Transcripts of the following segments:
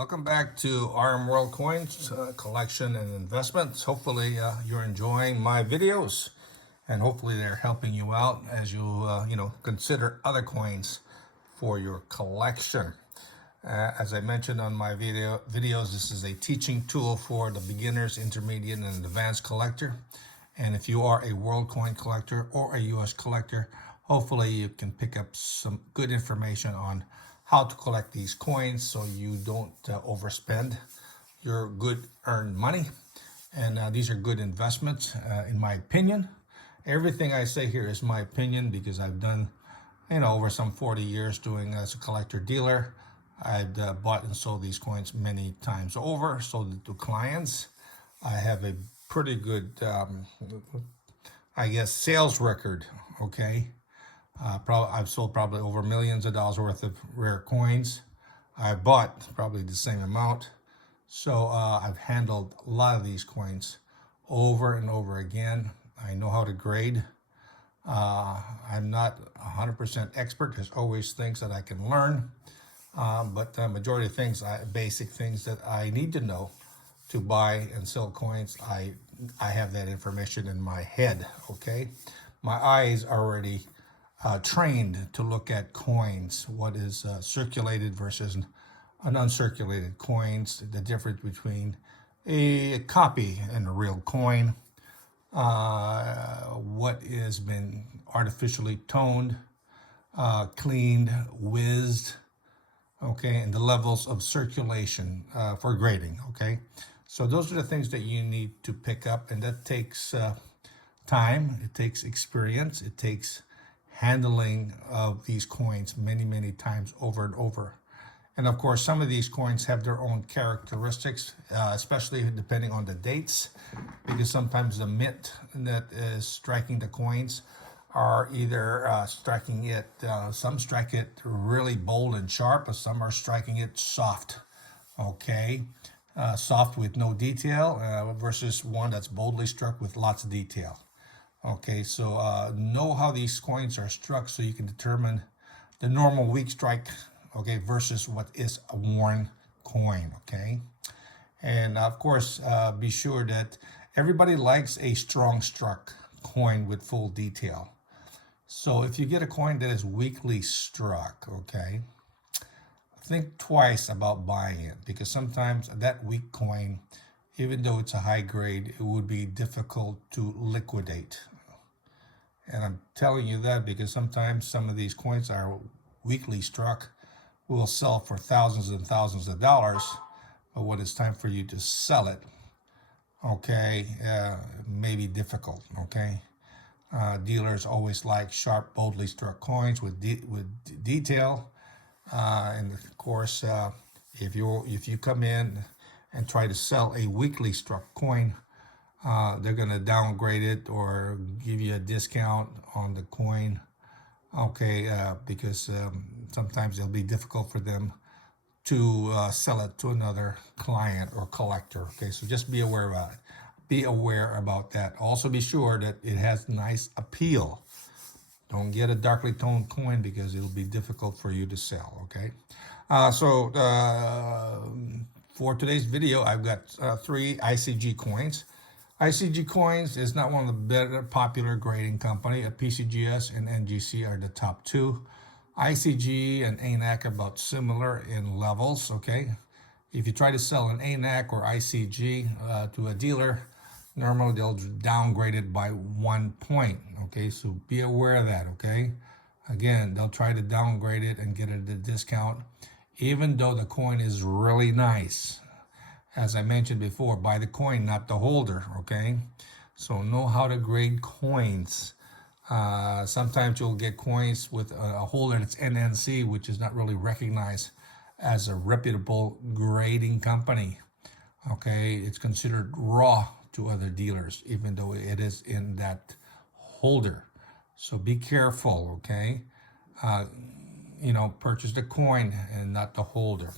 Welcome back to RMworldcoins collection and investments. Hopefully you're enjoying my videos and hopefully they're helping you out as you consider other coins for your collection. As I mentioned on my videos, this is a teaching tool for the beginners, intermediate, and advanced collector. And if you are a world coin collector or a US collector, hopefully you can pick up some good information on how to collect these coins so you don't overspend your good earned money. And these are good investments, in my opinion. Everything I say here is my opinion because I've done, over some 40 years doing as a collector dealer. I've bought and sold these coins many times over, sold it to clients. I have a pretty good, sales record, okay? I've sold probably over millions of dollars worth of rare coins. I bought probably the same amount. So I've handled a lot of these coins over and over again. I know how to grade. I'm not 100% expert. There's always things that I can learn. But the majority of things, basic things that I need to know to buy and sell coins, I have that information in my head, okay? My eyes are already trained to look at coins, what is circulated versus an uncirculated coins, the difference between a copy and a real coin, what has been artificially toned, cleaned, whizzed, okay, and the levels of circulation for grading, okay? So those are the things that you need to pick up, and that takes time, it takes experience, it takes handling of these coins many times over and over. And of course, some of these coins have their own characteristics, especially depending on the dates, because sometimes the mint that is striking the coins are either striking it, some strike it really bold and sharp, but some are striking it soft, okay? Soft with no detail versus one that's boldly struck with lots of detail. Okay, so know how these coins are struck so you can determine the normal weak strike, okay, versus what is a worn coin, okay? And of course, be sure that everybody likes a strong struck coin with full detail. So if you get a coin that is weakly struck, okay, think twice about buying it because sometimes that weak coin, even though it's a high grade, it would be difficult to liquidate. And I'm telling you that because sometimes some of these coins are weakly struck, will sell for thousands and thousands of dollars, but when it's time for you to sell it, okay, may be difficult, okay? Dealers always like sharp, boldly struck coins with detail, and of course, if you come in and try to sell a weakly struck coin, they're going to downgrade it or give you a discount on the coin, okay, because sometimes it'll be difficult for them to sell it to another client or collector, okay? So just be aware about it. Be aware about that. Also be sure that it has nice appeal. Don't get a darkly toned coin because it'll be difficult for you to sell, okay? For today's video, I've got 3 ICG coins. ICG coins is not one of the better popular grading company. PCGS and NGC are the top 2. ICG and ANAC are about similar in levels, okay? If you try to sell an ANAC or ICG to a dealer, normally they'll downgrade it by 1 point, okay? So be aware of that, okay? Again, they'll try to downgrade it and get it at a discount, even though the coin is really nice. As I mentioned before, buy the coin, not the holder, okay? So know how to grade coins. Sometimes you'll get coins with a holder that's NNC, which is not really recognized as a reputable grading company, okay? It's considered raw to other dealers, even though it is in that holder. So be careful, okay? Purchase the coin and not the holder.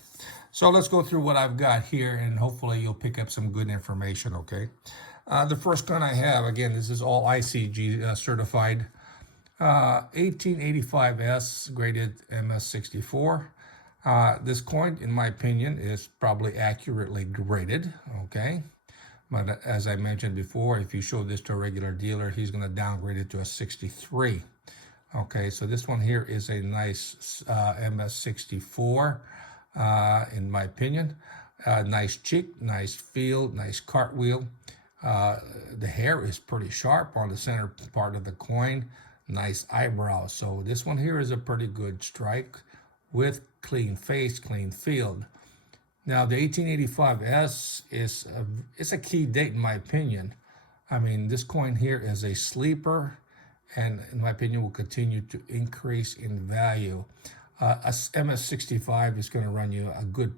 So let's go through what I've got here and hopefully you'll pick up some good information, okay? The first coin I have, again, this is all ICG certified. 1885S graded MS64. This coin, in my opinion, is probably accurately graded, okay? But as I mentioned before, if you show this to a regular dealer, he's going to downgrade it to a 63. Okay, so this one here is a nice MS64, in my opinion. Nice cheek, nice feel, nice cartwheel. The hair is pretty sharp on the center part of the coin. Nice eyebrows. So this one here is a pretty good strike with clean face, clean field. Now the 1885S is a key date in my opinion. I mean, this coin here is a sleeper, and in my opinion will continue to increase in value. A MS65 is going to run you a good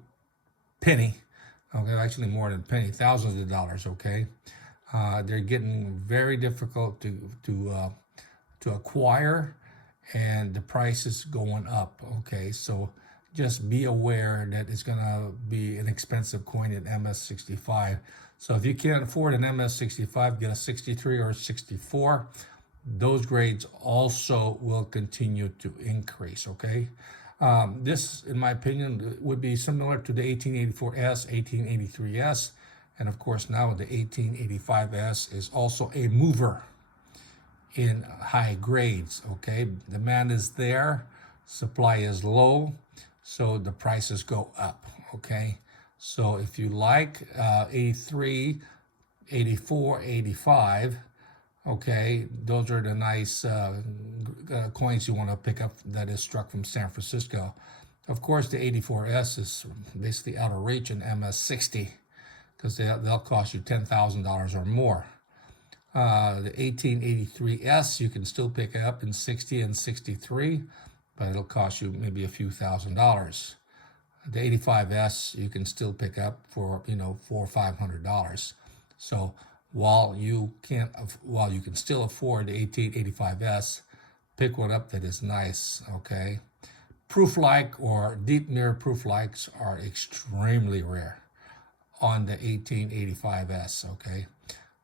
penny, okay, actually more than a penny, thousands of dollars, okay. They're getting very difficult to acquire, and the price is going up, okay. So just be aware that it's going to be an expensive coin at MS65. So if you can't afford an MS65, get a 63 or a 64. Those grades also will continue to increase, okay? This, in my opinion, would be similar to the 1884S, 1883S, and of course now the 1885S is also a mover in high grades, okay? Demand is there, supply is low, so the prices go up, okay? So if you like 83, 84, 85, okay, those are the nice coins you want to pick up that is struck from San Francisco. Of course, the 84S is basically out of reach in MS60 because they'll cost you $10,000 or more. The 1883S you can still pick up in 60 and 63, but it'll cost you maybe a few $1,000s. The 85S you can still pick up for $400 or $500. So while you can still afford the 1885S, pick one up that is nice, okay? Proof-like or deep mirror proof-likes are extremely rare on the 1885S, okay?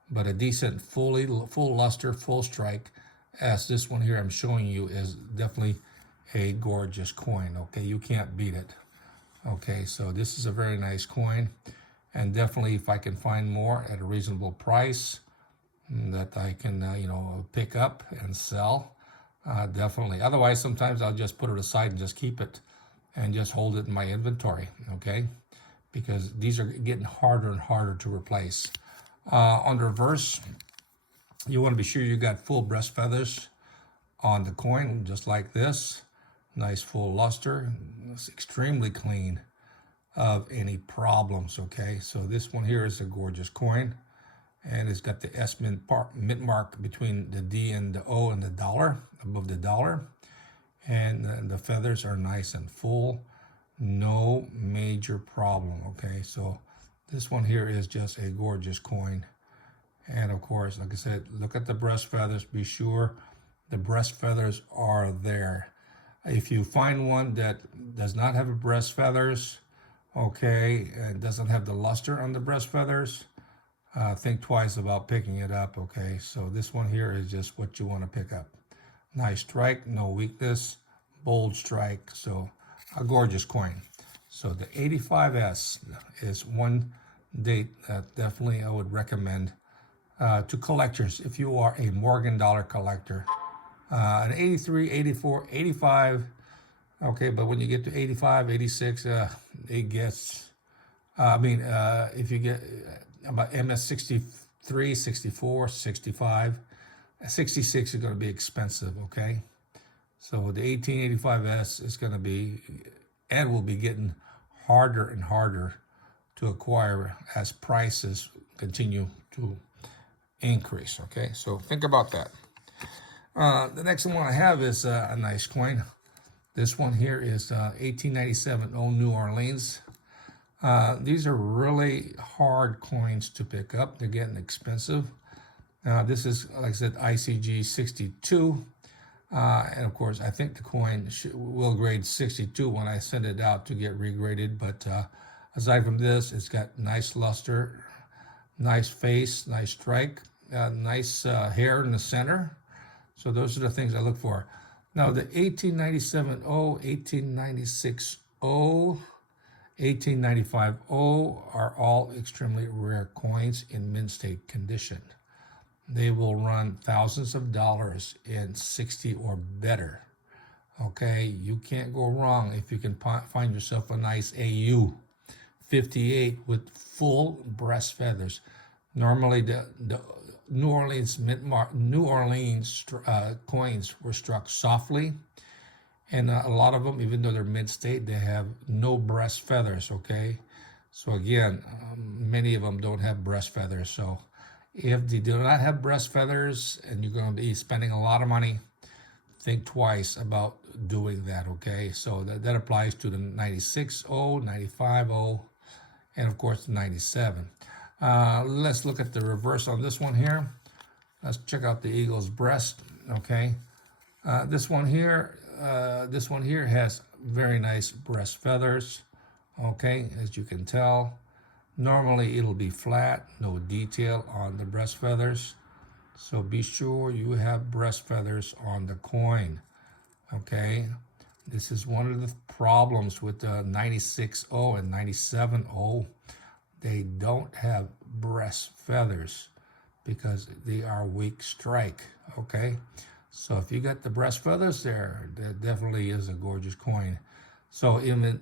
But a decent full luster, full strike, as this one here I'm showing you, is definitely a gorgeous coin, okay? You can't beat it. Okay, so this is a very nice coin, and definitely if I can find more at a reasonable price that I can pick up and sell, definitely. Otherwise, sometimes I'll just put it aside and just keep it and just hold it in my inventory, okay? Because these are getting harder and harder to replace. On the reverse, you want to be sure you got full breast feathers on the coin, just like this. Nice full luster. It's extremely clean of any problems, okay? So this one here is a gorgeous coin, and it's got the S mint mark between the D and the O and the dollar, above the dollar. And the feathers are nice and full. No major problem, okay? So this one here is just a gorgeous coin. And of course, like I said, look at the breast feathers. Be sure the breast feathers are there. If you find one that does not have a breast feathers, okay, and doesn't have the luster on the breast feathers, think twice about picking it up, okay? So this one here is just what you want to pick up. Nice strike, no weakness, bold strike, so a gorgeous coin. So the 85S is one date that definitely I would recommend to collectors if you are a Morgan dollar collector. An 83, 84, 85, okay, but when you get to 85, 86, it gets, if you get about MS 63, 64, 65, 66 is going to be expensive, okay? So the 1885S is going to be, and will be getting harder and harder to acquire as prices continue to increase, okay? So think about that. The next one I have is a nice coin. This one here is 1897 Old New Orleans. These are really hard coins to pick up. They're getting expensive. This is, like I said, ICG 62. And of course, I think the coin will grade 62 when I send it out to get regraded. But aside from this, it's got nice luster, nice face, nice strike, nice hair in the center. So those are the things I look for. Now the 1897 O, 1896 1895O are all extremely rare coins in mint state condition. They will run thousands of dollars in 60 or better. Okay, you can't go wrong if you can find yourself a nice AU 58 with full breast feathers. Normally, the New Orleans coins were struck softly, and a lot of them, even though they're mid-state, they have no breast feathers. Okay, so again, many of them don't have breast feathers. So if they do not have breast feathers and you're going to be spending a lot of money, think twice about doing that. Okay, so that applies to the 96O, 95O, and of course the 97. Let's look at the reverse on this one here. Let's check out the eagle's breast. Okay, this one here has very nice breast feathers. Okay, as you can tell, normally it'll be flat, no detail on the breast feathers. So be sure you have breast feathers on the coin. Okay, this is one of the problems with the 96O and 97O. They don't have breast feathers because they are weak strike. Okay, so if you got the breast feathers there, that definitely is a gorgeous coin. So in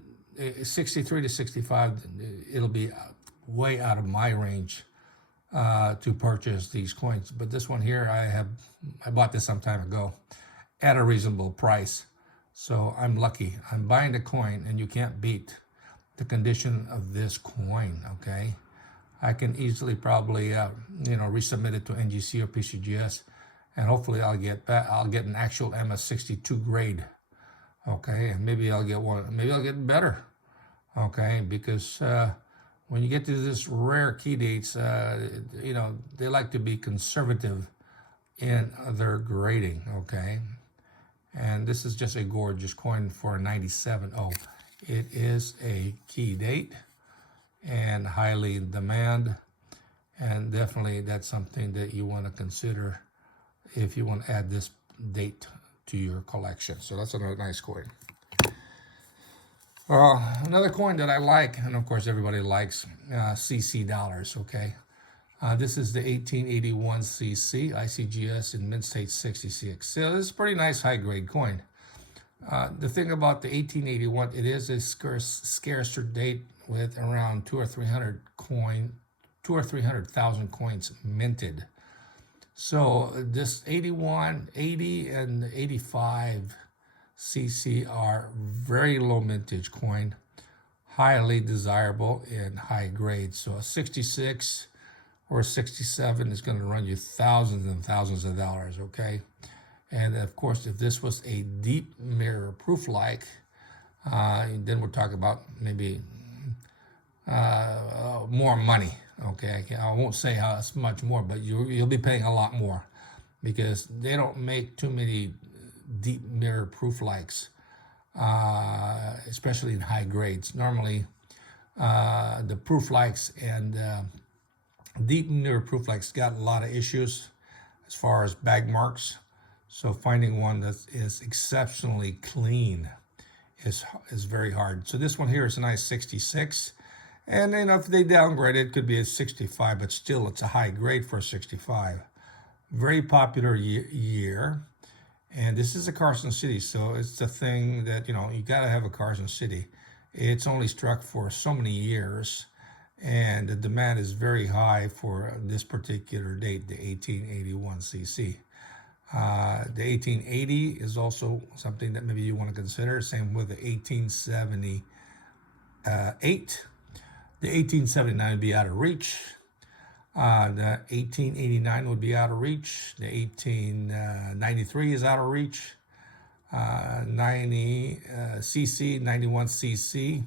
63 to 65, it'll be way out of my range to purchase these coins. But this one here, I bought this some time ago at a reasonable price. So I'm lucky. I'm buying the coin, and you can't beat the condition of this coin. Okay, I can easily probably resubmit it to NGC or PCGS, and hopefully I'll get an actual MS62 grade. Okay, and maybe I'll get one. Maybe I'll get better. Okay, because when you get to this rare key dates, they like to be conservative in their grading. Okay, and this is just a gorgeous coin for a 97O. It is a key date and highly in demand, and definitely that's something that you want to consider if you want to add this date to your collection. So that's another nice coin. Another coin that I like, and of course everybody likes, CC dollars. Okay, this is the 1881 CC ICGS in mint state 66. So this is a pretty nice high grade coin. The thing about the 1881, it is a scarcer date with around 200,000 or 300,000 coins minted. So this 81, 80, and 85 CC are very low mintage coin, highly desirable in high grade. So a 66 or a 67 is going to run you thousands and thousands of dollars. Okay. And of course, if this was a deep mirror proof like, then we're talking about maybe more money. Okay, I won't say how much more, but you'll be paying a lot more because they don't make too many deep mirror proof likes, especially in high grades. Normally, the proof likes and deep mirror proof likes got a lot of issues as far as bag marks. So finding one that is exceptionally clean is very hard. So this one here is a nice 66. And if they downgrade it, it could be a 65, but still it's a high grade for a 65. Very popular year. And this is a Carson City, so it's the thing that, you got to have a Carson City. It's only struck for so many years, and the demand is very high for this particular date, the 1881 CC. The 1880 is also something that maybe you want to consider. Same with the 1878. The 1879 would be out of reach. The 1889 would be out of reach. The 1893 is out of reach. 90 CC, 91 CC,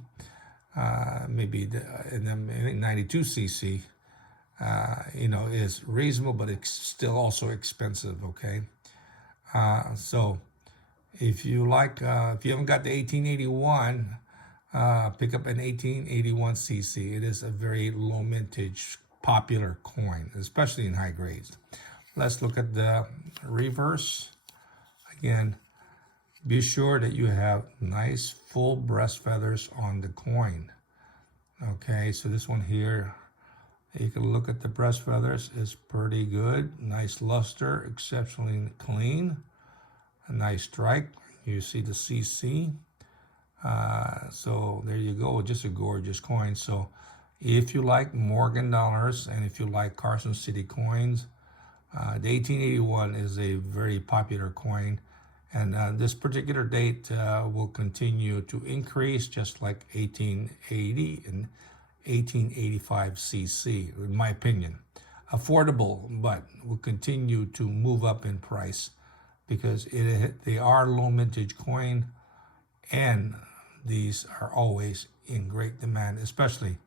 maybe, and then I think 92 CC, is reasonable, but it's still also expensive. Okay, so if you like, if you haven't got the 1881. Pick up an 1881 CC. It is a very low mintage, popular coin, especially in high grades. Let's look at the reverse. Again, be sure that you have nice full breast feathers on the coin. Okay, so this one here, you can look at the breast feathers, it's pretty good. Nice luster, exceptionally clean. A nice strike. You see the CC. So there you go, just a gorgeous coin. So if you like Morgan dollars and if you like Carson City coins, the 1881 is a very popular coin. And this particular date will continue to increase, just like 1880 and 1885 CC, in my opinion. Affordable, but will continue to move up in price because they are low mintage coin, and these are always in great demand, especially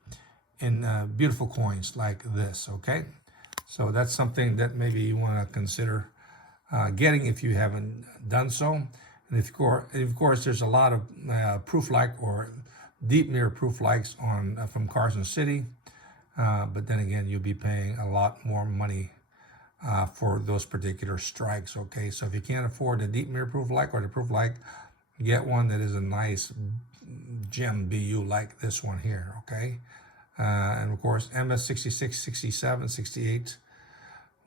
in beautiful coins like this, okay? So that's something that maybe you want to consider getting if you haven't done so. And of course, there's a lot of proof-like or deep mirror proof-likes on from Carson City, but then again, you'll be paying a lot more money for those particular strikes, okay? So if you can't afford the deep mirror proof-like or the proof-like, get one that is a nice gem BU like this one here, okay? And of course, MS 66, 67, 68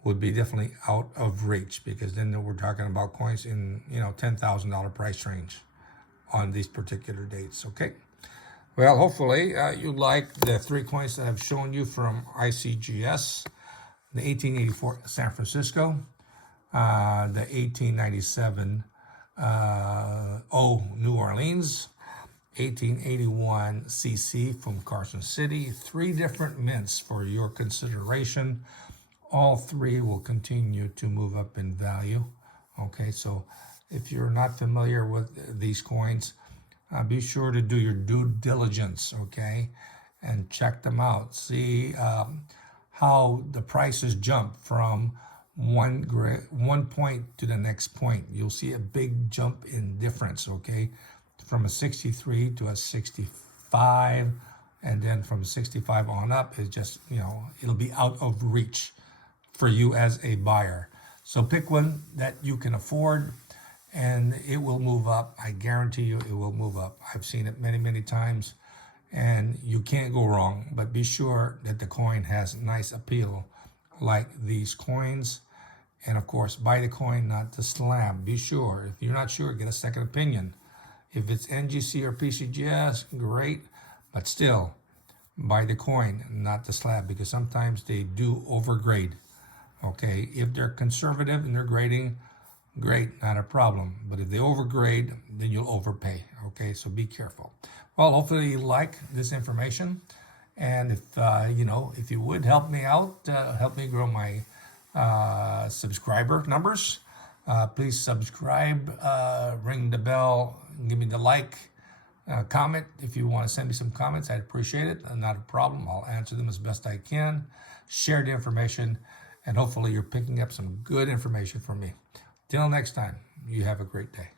would be definitely out of reach, because then we're talking about coins in, $10,000 price range on these particular dates, okay? Well, hopefully you like the three coins that I've shown you from ICGS, the 1884 San Francisco, the 1897 New Orleans, 1881 CC from Carson City. Three different mints for your consideration. All three will continue to move up in value. Okay, so if you're not familiar with these coins, be sure to do your due diligence, okay, and check them out. See how the prices jump from one point to the next point. You'll see a big jump in difference, okay, from a 63 to a 65, and then from 65 on up, it's just, it'll be out of reach for you as a buyer. So pick one that you can afford, and it will move up. I guarantee you it will move up. I've seen it many, many times, and you can't go wrong. But be sure that the coin has nice appeal like these coins. And of course, buy the coin, not the slab. Be sure. If you're not sure, get a second opinion. If it's NGC or PCGS, great. But still, buy the coin, not the slab, because sometimes they do overgrade. Okay, if they're conservative and they're grading, great, not a problem. But if they overgrade, then you'll overpay. Okay, so be careful. Well, hopefully you like this information, and if if you would help me out, help me grow my subscriber numbers. Please subscribe, ring the bell, give me the like, comment. If you want to send me some comments, I'd appreciate it. Not a problem. I'll answer them as best I can. Share the information, and hopefully you're picking up some good information from me. Till next time, you have a great day.